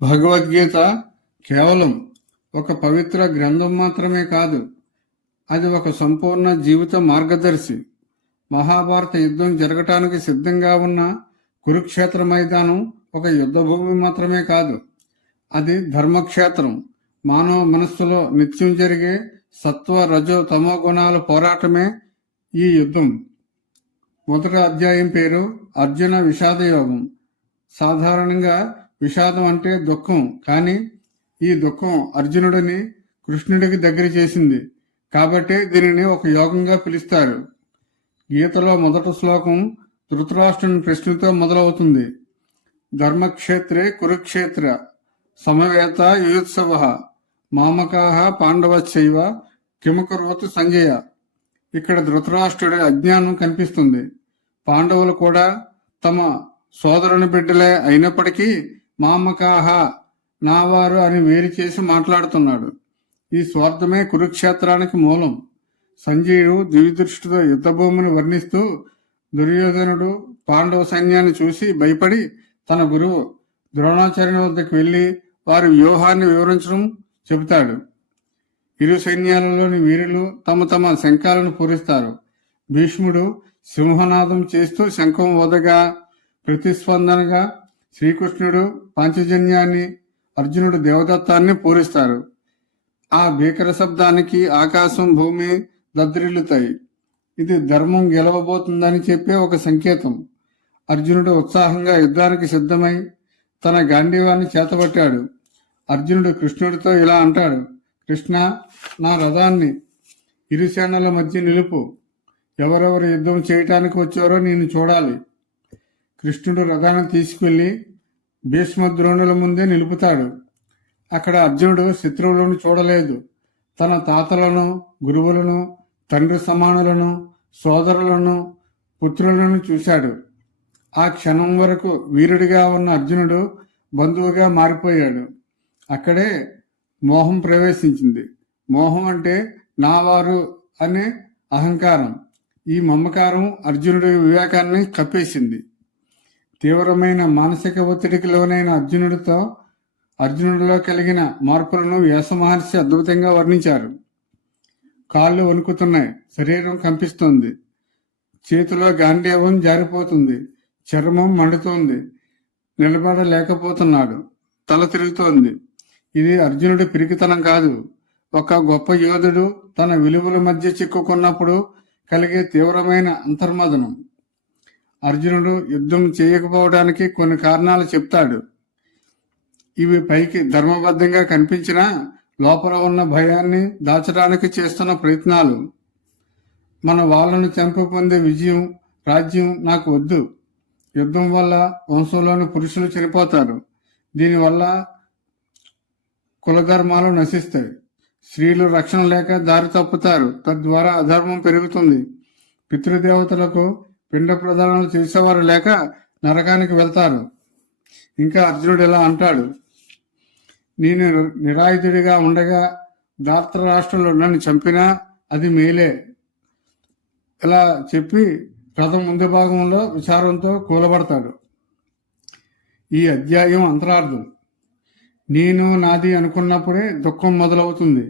భగవద్గీత కేవలం ఒక పవిత్ర గ్రంథం మాత్రమే కాదు, అది ఒక సంపూర్ణ జీవిత మార్గదర్శి. మహాభారత యుద్ధం జరగటానికి సిద్ధంగా ఉన్న కురుక్షేత్ర మైదానం ఒక యుద్ధభూమి మాత్రమే కాదు, అది ధర్మక్షేత్రం. మానవ మనస్సులో నిత్యం జరిగే సత్వ రజో తమో గుణాల పోరాటమే ఈ యుద్ధం. మొదటి అధ్యాయం పేరు అర్జున విషాద యోగం. సాధారణంగా విషాదం అంటే దుఃఖం, కానీ ఈ దుఃఖం అర్జునుడిని కృష్ణుడికి దగ్గర చేసింది కాబట్టి దీనిని ఒక యోగంగా పిలుస్తారు. గీతలో మొదటి శ్లోకం ధృతరాష్ట్రుని ప్రశ్నతో మొదలవుతుంది. ధర్మక్షేత్రే కురుక్షేత్ర సమవేత యుయుత్సవ మామకాహ పాండవచ్చైవ కిమకుర్వతు సంజయ. ఇక్కడ ధృతరాష్ట్రుడి అజ్ఞానం కనిపిస్తుంది. పాండవులు కూడా తమ సోదరుని బిడ్డలే అయినప్పటికీ మామకాహ నావారు అని వేరు చేసి మాట్లాడుతున్నాడు. ఈ స్వార్థమే కురుక్షేత్రానికి మూలం. సంజయుడు దివ్యదృష్టితో యుద్ధభూమిని వర్ణిస్తూ దుర్యోధనుడు పాండవ సైన్యాన్ని చూసి భయపడి తన గురువు ద్రోణాచార్యుని వద్దకు వెళ్లి వారి వ్యూహాన్ని వివరించడం చెబుతాడు. ఇరు సైన్యాలలోని వీరులు తమ తమ శంఖాలను పూరిస్తారు. భీష్ముడు సింహనాదం చేస్తూ శంఖం వదగా ప్రతిస్పందనగా శ్రీకృష్ణుడు పాంచజన్యాన్ని, అర్జునుడు దేవదత్తాన్ని పూరిస్తారు. ఆ భీకర శబ్దానికి ఆకాశం భూమి దద్రిల్లుతాయి. ఇది ధర్మం గెలవబోతుందని చెప్పే ఒక సంకేతం. అర్జునుడు ఉత్సాహంగా యుద్ధానికి సిద్ధమై తన గాంధీవాన్ని చేతబట్టాడు. అర్జునుడు కృష్ణుడితో ఇలా అంటాడు: కృష్ణ, నా రథాన్ని ఇరు సేనల మధ్య నిలుపు. ఎవరెవరు యుద్ధం చేయటానికి వచ్చారో నేను చూడాలి. కృష్ణుడు రథాన్ని తీసుకెళ్లి భీష్మద్రోణుల ముందే నిలుపుతాడు. అక్కడ అర్జునుడు శత్రువులను చూడలేదు. తన తాతలను, గురువులను, తండ్రి సమానులను, సోదరులను, పుత్రులను చూశాడు. ఆ క్షణం వరకు వీరుడిగా ఉన్న అర్జునుడు బంధువుగా మారిపోయాడు. అక్కడే మోహం ప్రవేశించింది. మోహం అంటే నావారు అనే అహంకారం. ఈ మమకారం అర్జునుడి వివేకాన్ని కప్పేసింది. తీవ్రమైన మానసిక ఒత్తిడికి లోనైన అర్జునుడిలో కలిగిన మార్పులను వ్యాస మహర్షి అద్భుతంగా వర్ణించారు. కాళ్ళు వణుకుతున్నాయి, శరీరం కంపిస్తుంది, చేతిలో గాంధీవం జారిపోతుంది, చర్మం మండుతోంది, నిలబడలేకపోతున్నాడు, తల తిరుగుతోంది. ఇది అర్జునుడి పిరికితనం కాదు. ఒక గొప్ప యోధుడు తన విలువల మధ్య చిక్కుకున్నప్పుడు కలిగే తీవ్రమైన అంతర్మదనం. అర్జునుడు యుద్ధం చేయకపోవడానికి కొన్ని కారణాలు చెప్తాడు. ఇవి పైకి ధర్మబద్ధంగా కనిపించినా లోపల ఉన్న భయాన్ని దాచడానికి చేస్తున్న ప్రయత్నాలు. మన వాళ్ళను చంప పొందే విజయం, రాజ్యం నాకు వద్దు. యుద్ధం వల్ల వంశంలోని పురుషులు చనిపోతారు. దీనివల్ల కులధర్మాలు నశిస్తాయి. స్త్రీలు రక్షణ లేక దారి తప్పుతారు. తద్వారా అధర్మం పెరుగుతుంది. పితృదేవతలకు పిండ ప్రదానాలు చేసేవారు లేక నరకానికి వెళ్తారు. ఇంకా అర్జునుడు ఇలా అంటాడు: నేను నిరాయుధుడిగా ఉండగా ధార్తరాష్ట్రంలో నన్ను చంపినా అది మేలే. ఇలా చెప్పి రథం ముందు భాగంలో విచారంతో కూలబడతాడు. ఈ అధ్యాయం అంతరార్థం: నేను నాది అనుకున్నప్పుడే దుఃఖం మొదలవుతుంది.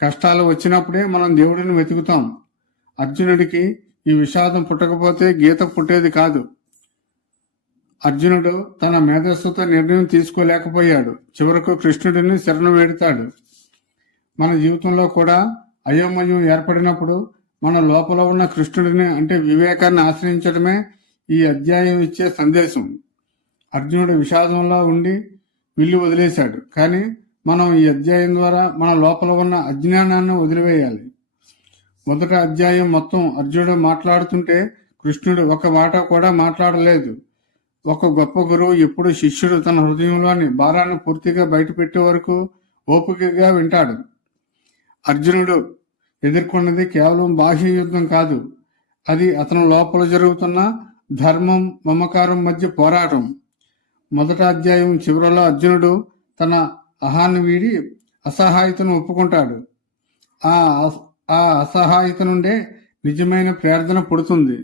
కష్టాలు వచ్చినప్పుడే మనం దేవుడిని వెతుకుతాం. అర్జునుడికి ఈ విషాదం పుట్టకపోతే గీత పుట్టేది కాదు. అర్జునుడు తన మేధస్సుతో నిర్ణయం తీసుకోలేకపోయాడు. చివరకు కృష్ణుడిని శరణు వేడుతాడు. మన జీవితంలో కూడా అయోమయం ఏర్పడినప్పుడు మన లోపల ఉన్న కృష్ణుడిని అంటే వివేకాన్ని ఆశ్రయించడమే ఈ అధ్యాయం ఇచ్చే సందేశం. అర్జునుడు విషాదంలో ఉండి విల్లు వదిలేశాడు, కానీ మనం ఈ అధ్యాయం ద్వారా మన లోపల ఉన్న అజ్ఞానాన్ని వదిలివేయాలి. మొదటి అధ్యాయం మొత్తం అర్జునుడు మాట్లాడుతుంటే కృష్ణుడు ఒక మాట కూడా మాట్లాడలేదు. ఒక గొప్ప గురువు ఎప్పుడు శిష్యుడు తన హృదయంలోని భారాన్ని పూర్తిగా బయటపెట్టే వరకు ఓపికగా వింటాడు. అర్జునుడు ఎదుర్కొన్నది కేవలం బాహ్య యుద్ధం కాదు, అది అతని లోపల జరుగుతున్న ధర్మం, మమకారం మధ్య పోరాటం. మొదటి అధ్యాయం చివరలో అర్జునుడు తన అహాన్ని వీడి అసహాయతను ఒప్పుకుంటాడు. ఆ అసహాయత నుండే నిజమైన ప్రార్థన పుడుతుంది.